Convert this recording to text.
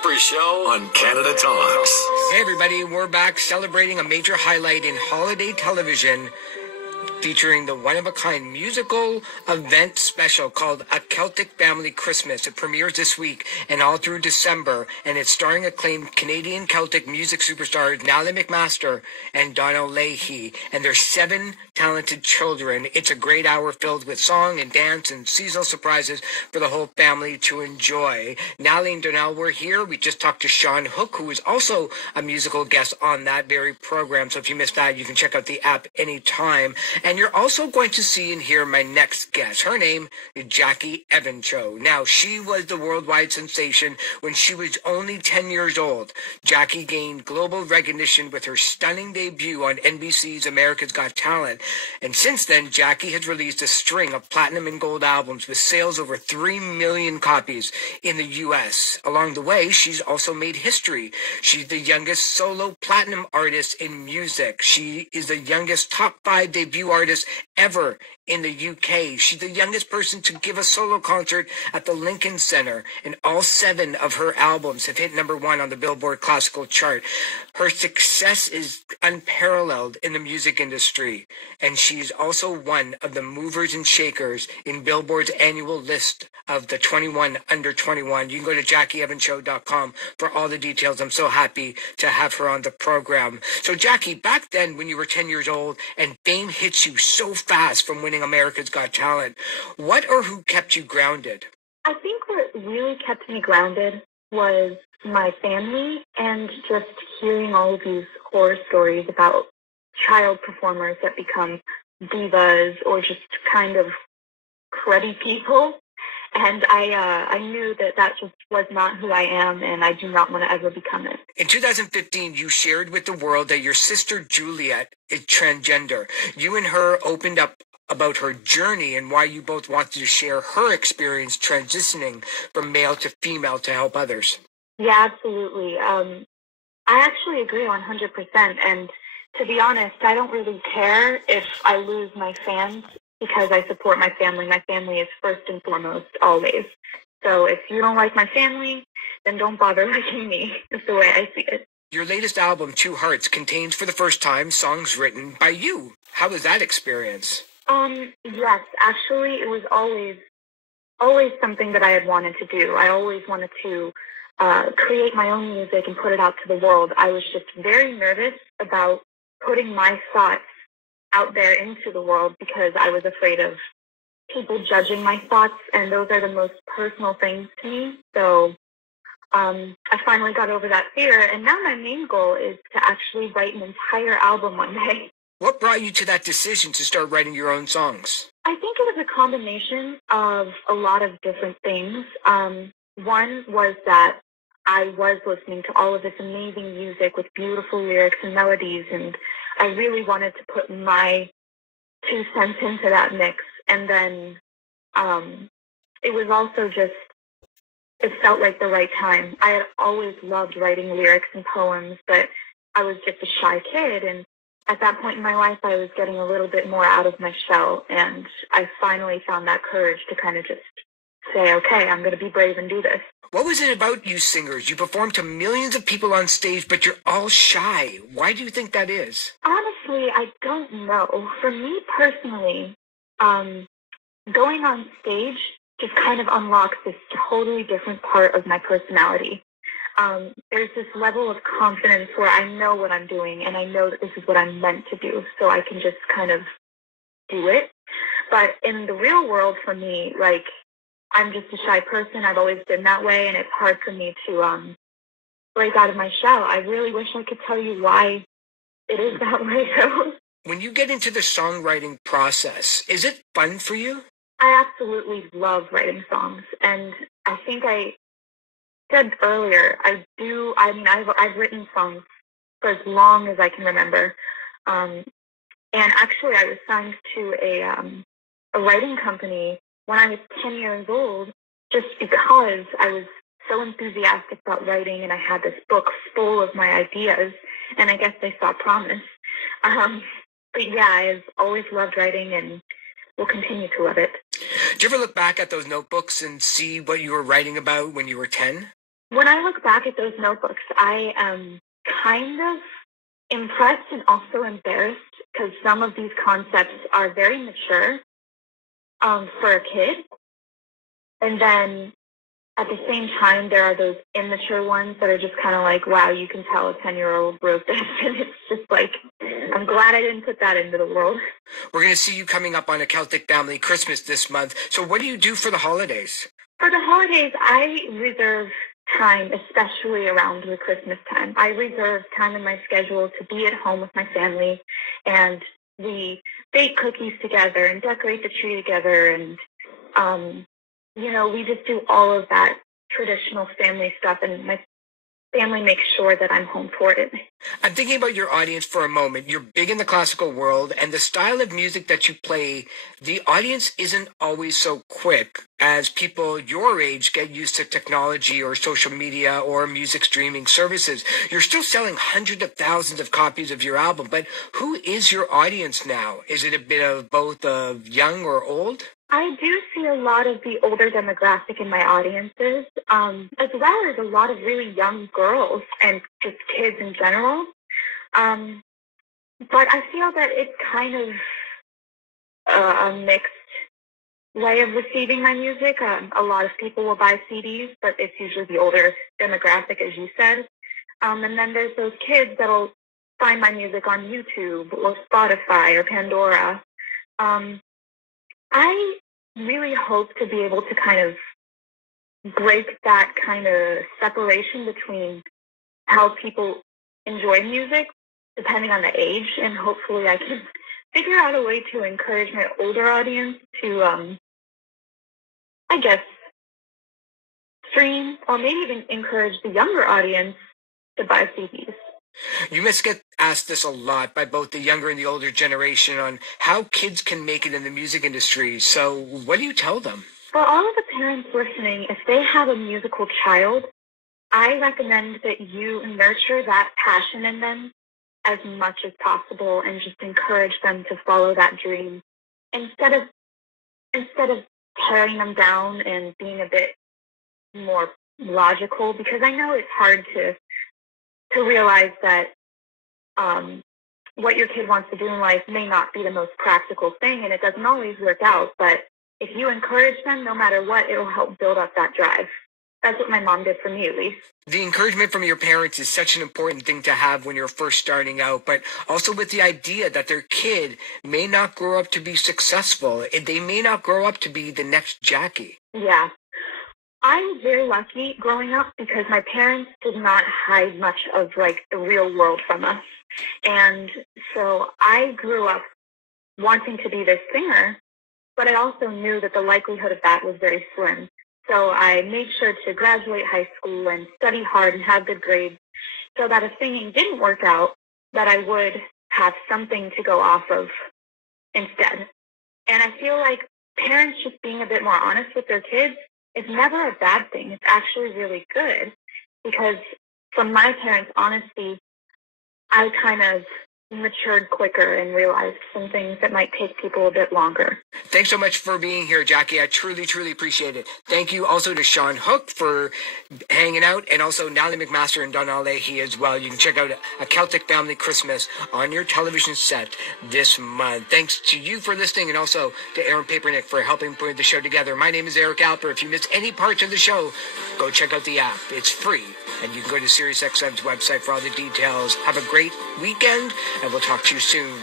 Alper Show on Canada Talks. Hey everybody, we're back celebrating a major highlight in holiday television, featuring the one-of-a-kind musical event special called A Celtic Family Christmas. It premieres this week and all through December, and it's starring acclaimed Canadian Celtic music superstars Natalie McMaster and Donald Leahy, and their 7 talented children. It's a great hour filled with song and dance and seasonal surprises for the whole family to enjoy. Natalie and Donald were here. We just talked to Sean Hook, who is also a musical guest on that very program. So if you missed that, you can check out the app anytime. And you're also going to see and hear my next guest. Her name is Jackie Evancho. Now, she was the worldwide sensation when she was only 10 years old. Jackie gained global recognition with her stunning debut on NBC's America's Got Talent. And since then, Jackie has released a string of platinum and gold albums with sales over 3 million copies in the U.S. Along the way, she's also made history. She's the youngest solo platinum artist in music. She is the youngest top 5 debut artist ever in the UK. She's the youngest person to give a solo concert at the Lincoln Center, and all 7 of her albums have hit #1 on the Billboard Classical chart. Her success is unparalleled in the music industry, and she's also one of the movers and shakers in Billboard's annual list of the 21 under 21. You can go to JackieEvanshow.com for all the details. I'm so happy to have her on the program. So Jackie, back then when you were 10 years old and fame hits you so fast from winning America's Got Talent, what or who kept you grounded? I think what really kept me grounded was my family and just hearing all of these horror stories about child performers that become divas or just kind of cruddy people. And I knew that just was not who I am, and I do not want to ever become it. In 2015, you shared with the world that your sister Juliet is transgender. You and her opened up about her journey and why you both wanted to share her experience transitioning from male to female to help others. Yeah, absolutely. I actually agree 100%. And to be honest, I don't really care if I lose my fans, because I support my family. My family is first and foremost, always. So if you don't like my family, then don't bother liking me, is the way I see it. Your latest album, Two Hearts, contains for the first time songs written by you. How was that experience? Yes, actually, it was always something that I had wanted to do. I always wanted to create my own music and put it out to the world. I was just very nervous about putting my thoughts out there into the world because I was afraid of people judging my thoughts, and those are the most personal things to me. So I finally got over that fear, and now my main goal is to actually write an entire album one day. What brought you to that decision to start writing your own songs? I think it was a combination of a lot of different things. One was that I was listening to all of this amazing music with beautiful lyrics and melodies, and I really wanted to put my 2 cents into that mix. And then it was also just, it felt like the right time. I had always loved writing lyrics and poems, but I was just a shy kid. And at that point in my life, I was getting a little bit more out of my shell. And I finally found that courage to kind of just say, okay, I'm going to be brave and do this. What was it about you singers? You perform to millions of people on stage, but you're all shy. Why do you think that is? Honestly, I don't know. For me personally, going on stage just kind of unlocks this totally different part of my personality. There's this level of confidence where I know what I'm doing, and I know that this is what I'm meant to do, so I can just kind of do it. But in the real world, for me, like, I'm just a shy person. I've always been that way, and it's hard for me to break out of my shell. I really wish I could tell you why it is that way, though. When you get into the songwriting process, is it fun for you? I absolutely love writing songs, and I think I said earlier, I've written songs for as long as I can remember. And actually, I was signed to a writing company when I was 10 years old, just because I was so enthusiastic about writing, and I had this book full of my ideas, and I guess they saw promise. But yeah, I've always loved writing and will continue to love it. Do you ever look back at those notebooks and see what you were writing about when you were 10? When I look back at those notebooks, I am kind of impressed and also embarrassed because some of these concepts are very mature for a kid. And then at the same time, there are those immature ones that are just kind of like, wow, you can tell a 10-year-old wrote this. And it's just like, I'm glad I didn't put that into the world. We're going to see you coming up on A Celtic Family Christmas this month. So what do you do for the holidays? For the holidays, I reserve time, especially around the Christmas time. I reserve time in my schedule to be at home with my family, and we bake cookies together and decorate the tree together, and we just do all of that traditional family stuff, and my family makes sure that I'm home for it. I'm thinking about your audience for a moment. You're big in the classical world, and the style of music that you play, the audience isn't always so quick as people your age get used to technology or social media or music streaming services. You're still selling hundreds of thousands of copies of your album, but who is your audience now? Is it a bit of both of young or old? I do see a lot of the older demographic in my audiences, as well as a lot of really young girls and just kids in general. But I feel that it's kind of a mixed way of receiving my music. A lot of people will buy CDs, but it's usually the older demographic, as you said. And then there's those kids that'll find my music on YouTube or Spotify or Pandora. I really hope to be able to kind of break that kind of separation between how people enjoy music, depending on the age, and hopefully I can figure out a way to encourage my older audience to, I guess, stream, or maybe even encourage the younger audience to buy CDs. You must get asked this a lot by both the younger and the older generation on how kids can make it in the music industry. So what do you tell them? For all of the parents listening, if they have a musical child, I recommend that you nurture that passion in them as much as possible and just encourage them to follow that dream instead of tearing them down and being a bit more logical, because I know it's hard to realize that what your kid wants to do in life may not be the most practical thing, and it doesn't always work out. But if you encourage them, no matter what, it'll help build up that drive. That's what my mom did for me, at least. The encouragement from your parents is such an important thing to have when you're first starting out, but also with the idea that their kid may not grow up to be successful. They may not grow up to be the next Jackie. Yeah. I was very lucky growing up because my parents did not hide much of the real world from us. And so I grew up wanting to be this singer, but I also knew that the likelihood of that was very slim. So I made sure to graduate high school and study hard and have good grades so that if singing didn't work out, that I would have something to go off of instead. And I feel like parents just being a bit more honest with their kids is never a bad thing. It's actually really good, because from my parents' honesty, I kind of matured quicker and realized some things that might take people a bit longer. Thanks so much for being here, Jackie. I truly, truly appreciate it. Thank you also to Sean Hook for hanging out, and also Natalie McMaster and Donna Leahy as well. You can check out A Celtic Family Christmas on your television set this month. Thanks to you for listening, and also to Aaron Papernick for helping put the show together. My name is Eric Alper. If you missed any parts of the show, go check out the app. It's free, and you can go to SiriusXM's website for all the details. Have a great weekend, and we'll talk to you soon.